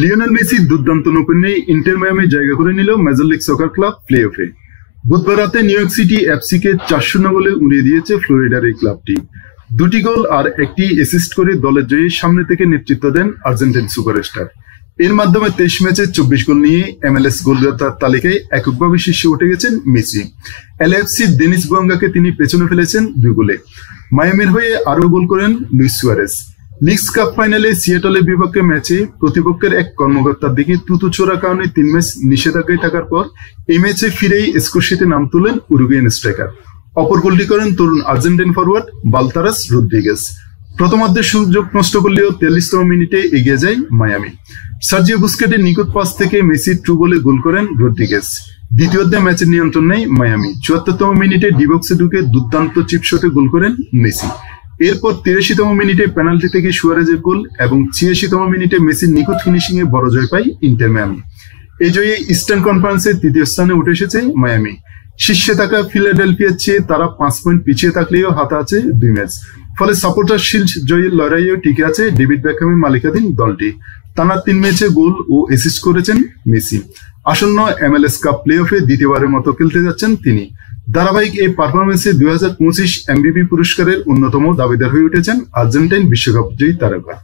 Lionel Messi দুর্দান্ত নৈপুণ্যে inter Miami জায়গা করে নিল মেজর লিগ সকার ক্লাব প্লে অফে। বুধবার রাতে নিউ ইয়র্ক সিটি এফসি-কে 4-0 গোলে উড়িয়ে দিয়েছে ফ্লোরিডার এই ক্লাবটি। 2টি গোল আর 1টি অ্যাসিস্ট করে দলের জয়ে সামনে থেকে নেতৃত্ব দেন আর্জেন্টাইন সুপারস্টার। এর মাধ্যমে 23 ম্যাচে 24 গোল নিয়ে MLS গোলদাতার তালিকায় এককভাবে শীর্ষে উঠে গেছেন মেসি। LAFC ডেনিস বুয়াঙ্গাকে তিনি পেছনে ফেলেছেন 2 গোলে। মায়ামির হয়ে আরও গোল করেন লুইস সুয়ারেজ। লিগস কাপ ফাইনালে সিয়াটলের বিপক্ষে ম্যাচে প্রতিপক্ষের এক কর্মকর্তার দিকে তুতু ছোড়ার কারণে 3 ম্যাচ নিষেধাজ্ঞায় থাকার পর এই ম্যাচে ফিরেই স্কোরশিটে নাম তোলেন উরুগুয়েন স্ট্রাইকার। অপর গোলটি করেন তরুণ আর্জেন্টাইন ফরওয়ার্ড বালতারাস রদ্রিগেজ। প্রথমার্ধের সুযোগ নষ্ট করলেও 43তম মিনিটে এগিয়ে যায় মায়ামি। সার্জিও বুস্কেটের নিখুঁত পাস থেকে মেসির ট্রু বলে গোল করেন রদ্রিগেজ। দ্বিতীয়ার্ধে ম্যাচের নিয়ন্ত্রণ নেয় মায়ামি। 74তম মিনিটে ডিবক্সে ঢুকে দুর্দান্ত চিপশটে গোল করেন মেসি। এরপর 83তম মিনিটে পেনাল্টি থেকে সুয়ারেজের গোল এবং 86তম মিনিটে মেসির নিখুঁত ফিনিশিং এ বড় জয় পায় ইন্টার মায়ামি। এই জয়ে ইস্টার্ন কনফারেন্সের 3য় স্থানে উঠে এসেছে মায়ামি। শীর্ষে থাকা ফিলাডেলফিয়ার চেয়ে তারা 5 পয়েন্ট পিছিয়ে থাকলেও হাতে আছে 2 ম্যাচ। ফলে সাপোর্টার শিল্ড জয়ের লড়াইয়েও টিকে আছে ডেভিড বেকহ্যামের মালিকাধীন দলটি। টানা 3 ম্যাচে গোল ও অ্যাসিস্ট করেছেন মেসি। আসন্ন MLS কাপ প্লে অফে দ্বিতীয়বারের মতো খেলতে যাচ্ছেন তিনি। ধারাবাহিক এই পারফরমেন্সে 2025 MVP পুরস্কারের অন্যতম দাবিদার হয়ে উঠেছেন আর্জেন্টাইন বিশ্বকাপ জয়ী তারকা।